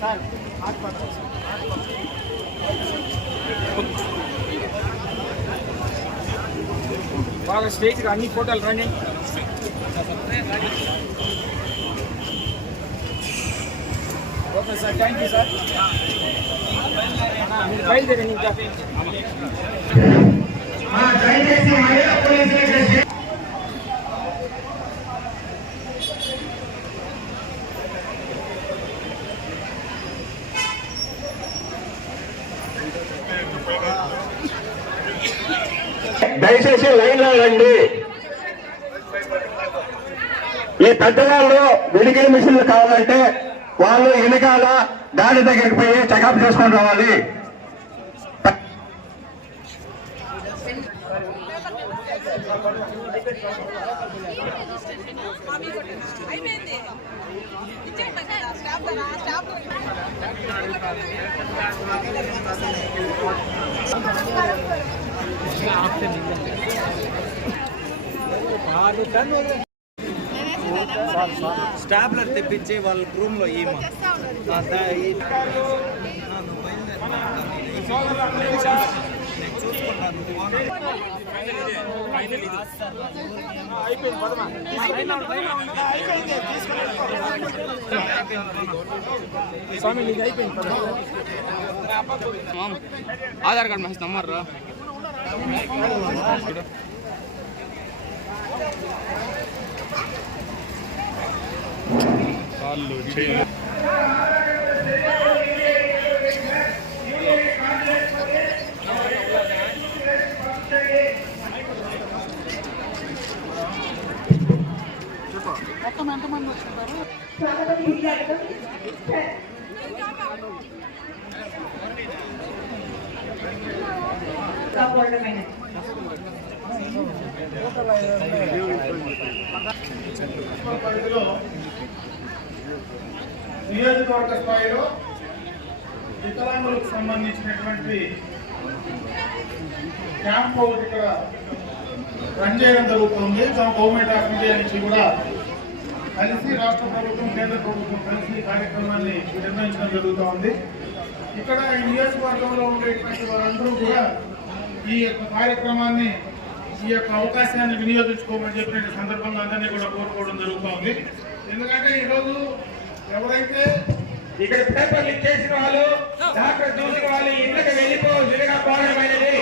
Sir బాగా స్టేజ్గా అన్ని ఫోటోలు రండి. Okay sir, thank you sir. మీరు బయలుదేరండి ఇంకా. దయచేసి లైన్లో రండి. ఈ పెద్దవాళ్ళు మెడికల్ మిషన్లు కావాలంటే వాళ్ళు వెనకాల దాడి దగ్గరికి పోయి చెకప్ చేసుకొని రావాలి. స్టాప్లర్ తెప్పించి వాళ్ళ రూమ్ లో చూసుకున్నాను. స్వామి నీకు అయిపోయింది. ఆధార్ కార్డు మెసేజ్ నమ్మర్రా. మొత్తం ఎంతమంది వచ్చుంటారు? నియోజకవర్గ స్థాయిలో వికలాంగులకు సంబంధించినటువంటి క్యాంప్ ఒకటి ఇక్కడ రన్ చేయడం జరుగుతుంది. గవర్నమెంట్ ఆఫ్ ఇండియా నుంచి కూడా కలిసి రాష్ట్ర ప్రభుత్వం, కేంద్ర ప్రభుత్వం కలిసి కార్యక్రమాన్ని నిర్వహించడం జరుగుతూ ఉంది. ఇక్కడ ఈ నియోజకవర్గంలో ఉండేటువంటి వారందరూ కూడా ఈ యొక్క కార్యక్రమాన్ని, ఈ యొక్క అవకాశాన్ని వినియోగించుకోమని చెప్పిన సందర్భంగా అందరినీ కూడా కోరుకోవడం జరుగుతూ ఉంది. ఎందుకంటే ఈరోజు ఎవరైతే ఇక్కడ పేపర్లు ఇచ్చేసిన వాళ్ళు, డాక్టర్ చూసిన వాళ్ళు ఇంటికి వెళ్ళిపోవడమైనది.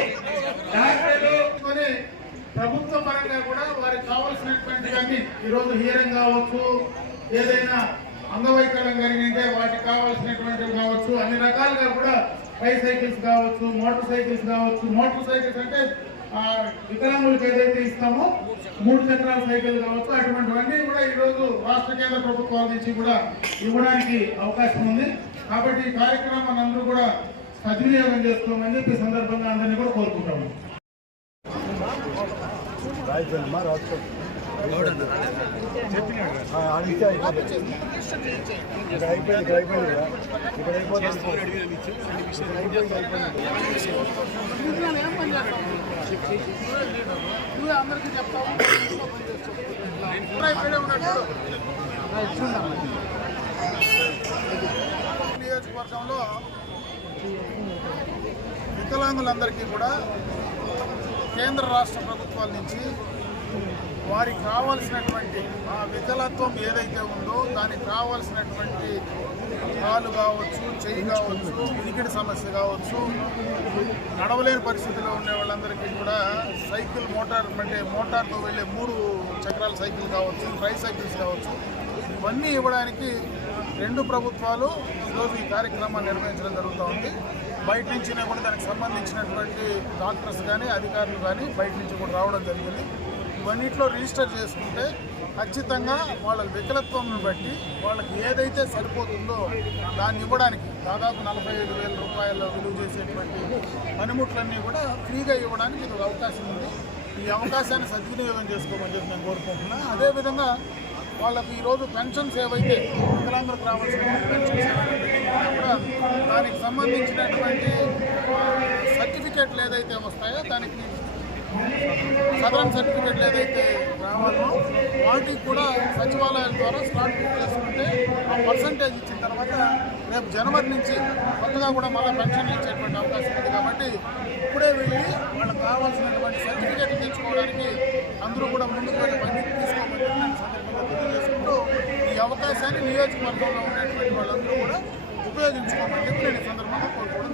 డాక్టర్లు ప్రభుత్వ పరంగా కూడా వారికి కావాల్సినటువంటి కానీ ఈరోజు హియరింగ్ కావచ్చు, ఏదైనా అంగవైకల్యం కలిగింటే వాటికి కావాల్సినటువంటివి కావచ్చు, అన్ని రకాలుగా కూడా బైసైకిల్స్ కావచ్చు, మోటార్ సైకిల్స్ కావచ్చు. మోటార్ సైకిల్స్ అంటే వికలాంగులకు ఏదైతే ఇస్తామో 3 చక్రాల సైకిల్ కావచ్చు, అటువంటివన్నీ కూడా ఈరోజు రాష్ట్ర కేంద్ర ప్రభుత్వాల నుంచి కూడా ఇవ్వడానికి అవకాశం ఉంది. కాబట్టి ఈ కార్యక్రమాన్ని అందరూ కూడా సద్వినియోగం చేసుకోమని చెప్పి సందర్భంగా అందరినీ కూడా కోరుకుంటాము. అందరికీ చెప్తాము. నియోజకవర్గంలో వికలాంగులందరికీ కూడా కేంద్ర రాష్ట్ర ప్రభుత్వాల నుంచి వారికి కావాల్సినటువంటి ఆ వికలత్వం ఏదైతే ఉందో దానికి కావాల్సినటువంటి కాలు కావచ్చు, చెయ్యి కావచ్చు, వినికిడి సమస్య కావచ్చు, నడవలేని పరిస్థితిలో ఉండే వాళ్ళందరికీ కూడా సైకిల్, మోటార్తో వెళ్ళే 3 చక్రాల సైకిల్ కావచ్చు, ట్రై సైకిల్స్ కావచ్చు, ఇవన్నీ ఇవ్వడానికి 2 ప్రభుత్వాలు ఈరోజు ఈ కార్యక్రమాన్ని నిర్వహించడం జరుగుతూ ఉంది. బయట నుంచి కూడా దానికి సంబంధించినటువంటి డాక్టర్స్ కానీ, అధికారులు కానీ బయట నుంచి కూడా రావడం జరిగింది. ఇవన్నిట్లో రిజిస్టర్ చేసుకుంటే ఖచ్చితంగా వాళ్ళ వికలత్వం బట్టి వాళ్ళకి ఏదైతే సరిపోతుందో దాన్ని ఇవ్వడానికి దాదాపు 45,000 రూపాయలు విలువ చేసేటువంటి పనిముట్లన్నీ కూడా ఫ్రీగా ఇవ్వడానికి ఇది ఒక అవకాశం ఉంది. ఈ అవకాశాన్ని సద్వినియోగం చేసుకోమని చెప్పి నేను కోరుకుంటున్నా. అదేవిధంగా వాళ్ళకి ఈరోజు పెన్షన్స్ ఏవైతే వికలాంగులకు రావాల్సిన పెన్షన్స్ కూడా దానికి సంబంధించినటువంటి సర్టిఫికేట్లు ఏదైతే వస్తాయో దానికి సదరన్ సర్టిఫికేట్లు ఏదైతే రావాలో వాటికి కూడా సచివాలయాల ద్వారా స్లాట్ బుక్ చేసుకుంటే ఆ పర్సంటేజ్ ఇచ్చిన తర్వాత రేపు జనవరి నుంచి కొత్తగా కూడా మళ్ళీ పెన్షన్లు ఇచ్చేటువంటి అవకాశం ఉంది. కాబట్టి ఇప్పుడే వెళ్ళి వాళ్ళకి కావాల్సినటువంటి సర్టిఫికేట్లు తెచ్చుకోవడానికి అందరూ కూడా ముందుకు వెళ్ళి పని తీసుకోమని నేను సందర్భంగా తెలియజేసుకుంటూ ఈ అవకాశాన్ని నియోజకవర్గంలో ఉండేటువంటి వాళ్ళందరూ కూడా ఉపయోగించుకోమని చెప్పి నేను ఈ సందర్భంగా కోరుకోవడం